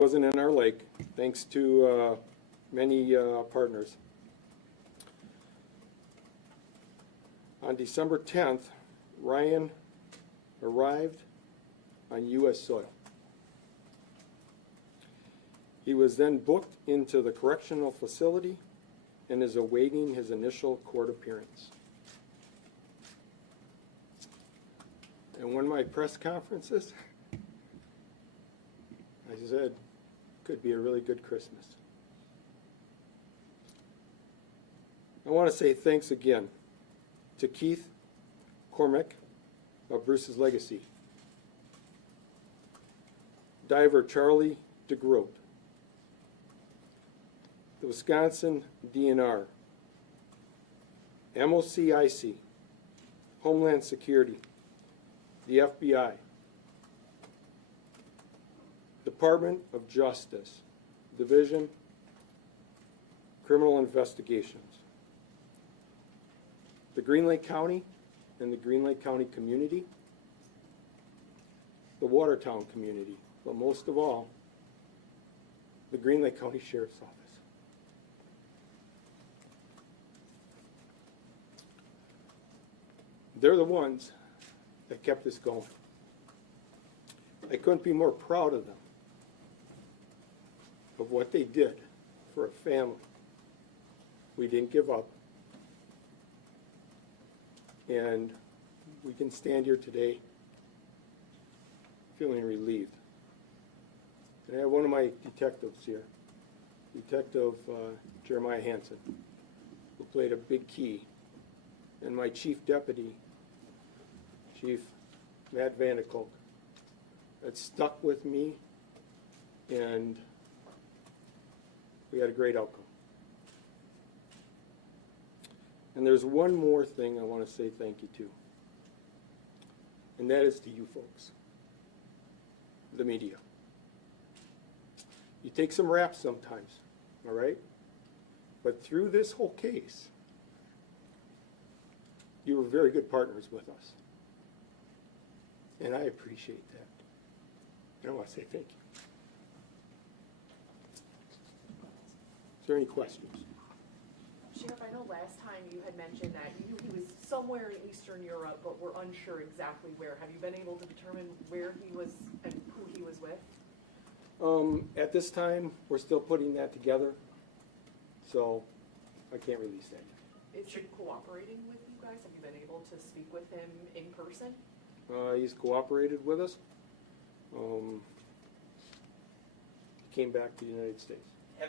Wasn't in our lake, thanks to many partners. On December 10th, Ryan arrived on U.S. soil. He was then booked into the correctional facility and is awaiting his initial court appearance. And when my press conferences, I said, could be a really good Christmas. I want to say thanks again to Keith Cormack of Bruce's Legacy, diver Charlie DeGroat, the Wisconsin DNR, MOCIC, Homeland Security, the FBI, Department of Justice, Division, Criminal Investigations, the Green Lake County and the Green Lake County community, the Watertown community, but most of all, the Green Lake County Sheriff's Office. They're the ones that kept us going. I couldn't be more proud of them, of what they did for a family. We didn't give up. And we can stand here today feeling relieved. And I have one of my detectives here, Detective Jeremiah Hansen, who played a big key, and my chief deputy, Chief Matt Vandekolk, that stuck with me, and we had a great outcome. And there's one more thing I want to say thank you to, and that is to you folks, the media. You take some raps sometimes, all right? But through this whole case, you were very good partners with us. And I appreciate that. And I want to say thank you. Is there any questions? Sheriff, I know last time you had mentioned that you knew he was somewhere in Eastern Europe, but were unsure exactly where. Have you been able to determine where he was and who he was with? At this time, we're still putting that together, so I can't release that. Is he cooperating with you guys? Have you been able to speak with him in person? He's cooperated with us. He came back to the United States. Do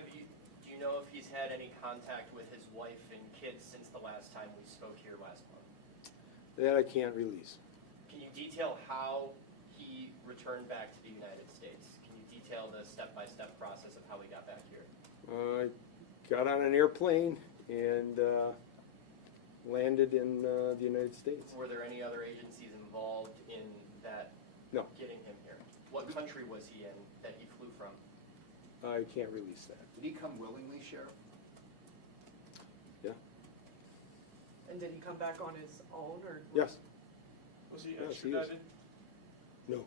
you know if he's had any contact with his wife and kids since the last time we spoke here last month? That I can't release. Can you detail how he returned back to the United States? Can you detail the step-by-step process of how he got back here? I got on an airplane and landed in the United States. Were there any other agencies involved in that No. getting him here? What country was he in that he flew from? I can't release that. Did he come willingly, Sheriff? Yeah. And did he come back on his own, or? Yes. Was he Yes, he is. extradited? No.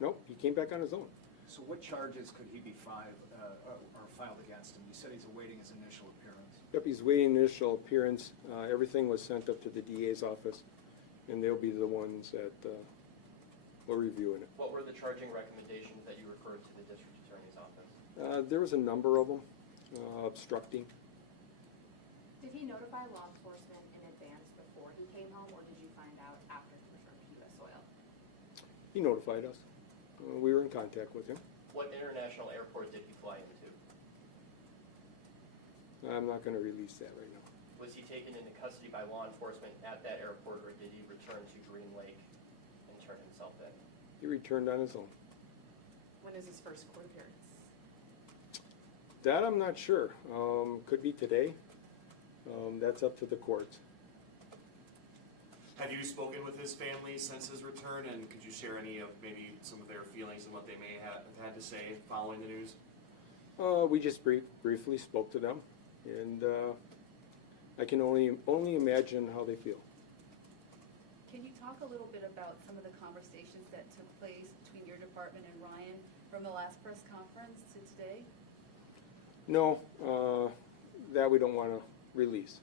Nope. He came back on his own. So what charges could he be filed against him? You said he's awaiting his initial appearance. Yep. He's waiting initial appearance. Everything was sent up to the DA's office, and they'll be the ones that will review it. What were the charging recommendations that you referred to the district attorney's office? There was a number of them. Obstructing. Did he notify law enforcement in advance before he came home, or did you find out after he returned to U.S. soil? He notified us. We were in contact with him. What international airport did he fly into? I'm not going to release that right now. Was he taken into custody by law enforcement at that airport, or did he return to Green Lake and turn himself in? He returned on his own. When is his first court appearance? That I'm not sure. Could be today. That's up to the courts. Have you spoken with his family since his return, and could you share any of maybe some of their feelings and what they may have had to say following the news? We just briefly spoke to them, and I can only imagine how they feel. Can you talk a little bit about some of the conversations that took place between your department and Ryan From the last press conference to today? No, that we don't want to release.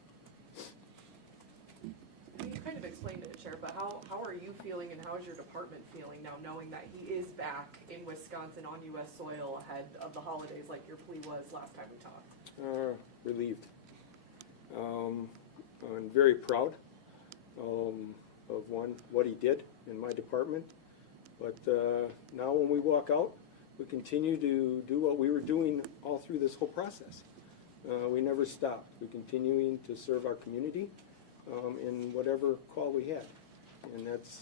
You kind of explained it, Chair, but how are you feeling and how is your department feeling now knowing that he is back in Wisconsin on U.S. soil ahead of the holidays like your plea was last time we talked? Relieved. I'm very proud of what he did in my department. But now when we walk out, we continue to do what we were doing all through this whole process. We never stopped. We're continuing to serve our community in whatever call we had. And that's,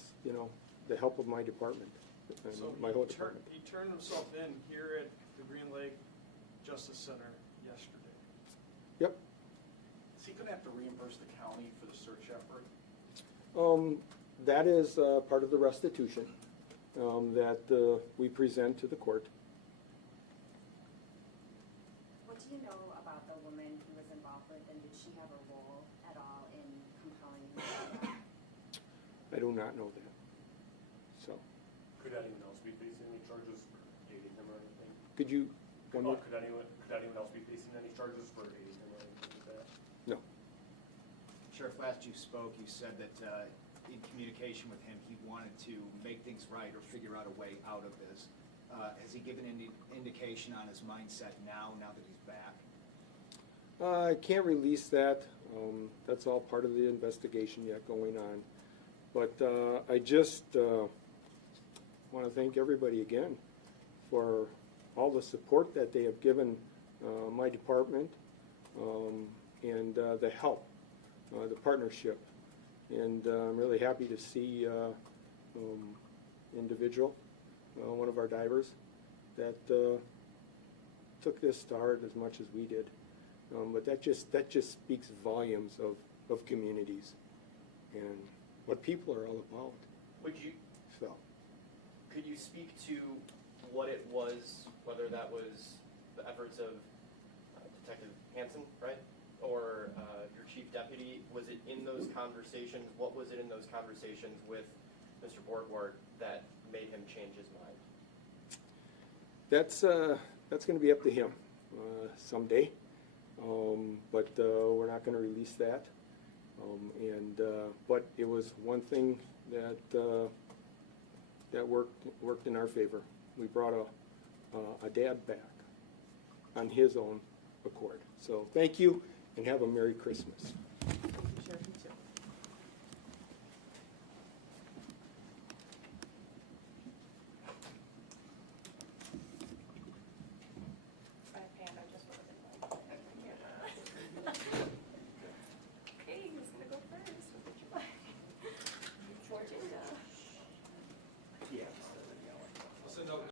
the help of my department, and So my whole department. he turned himself in here at the Green Lake Justice Center yesterday. Yep. Is he gonna have to reimburse the county for the search effort? That is part of the restitution that we present to the court. What do you know about the woman he was involved with, and did she have a role at all in compelling him to do that? I do not know that. So, Could anyone else be facing any charges for aiding him or anything? could you, one more? Could anyone else be facing any charges for aiding him or anything like that? No. Sheriff, last you spoke, you said that in communication with him, he wanted to make things right or figure out a way out of this. Has he given any indication on his mindset now that he's back? I can't release that. That's all part of the investigation yet going on. But I just want to thank everybody again for all the support that they have given my department and the help, the partnership. And I'm really happy to see individual, one of our divers, that took this to heart as much as we did. But that just speaks volumes of communities and what people are all about. So, Could you speak to what it was, whether that was the efforts of Detective Hansen, right? Or your chief deputy? Was it in those conversations? What was it in those conversations with Mr. Borgwardt that made him change his mind? that's going to be up to him someday. But we're not going to release that. But it was one thing that worked in our favor. We brought a dad back on his own accord. So thank you, and have a Merry Christmas.